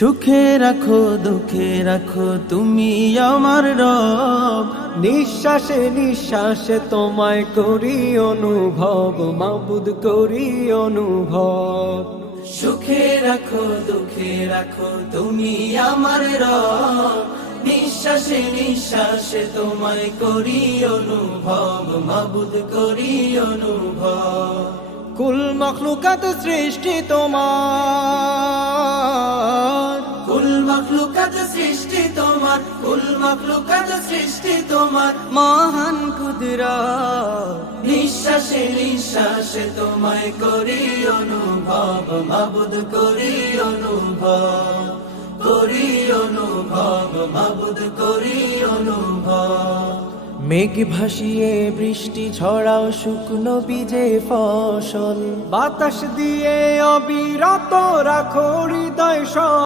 সুখে রাখো দুঃখে রাখো তুমি আমার রব, নিঃশ্বাসে নিঃশ্বাসে তোমায় করি অনুভব, মাবুদ করি অনুভব। সুখে রাখো দুঃখে রাখো তুমি আমার রব, নিঃশ্বাসে নিঃশ্বাসে তোমায় করি অনুভব, মাবুদ করি অনুভব। কুল মখলুকাত সৃষ্টি তোমার, কুল মখলুকাত সৃষ্টি তোমার, কুল মখলুকাত সৃষ্টি তোমার, মহান কুদরত। নিঃশ্বাসে নিঃশ্বাসে তোমায় করি অনুভব, মাবুদ করি অনুভব, করি অনুভব, মাবুদ করি অনুভব। মেঘ ভাসিয়ে বৃষ্টি ঝরাও শুকনো বীজে ফসল, বাতাস দিয়ে অবিরত রাখো হৃদয়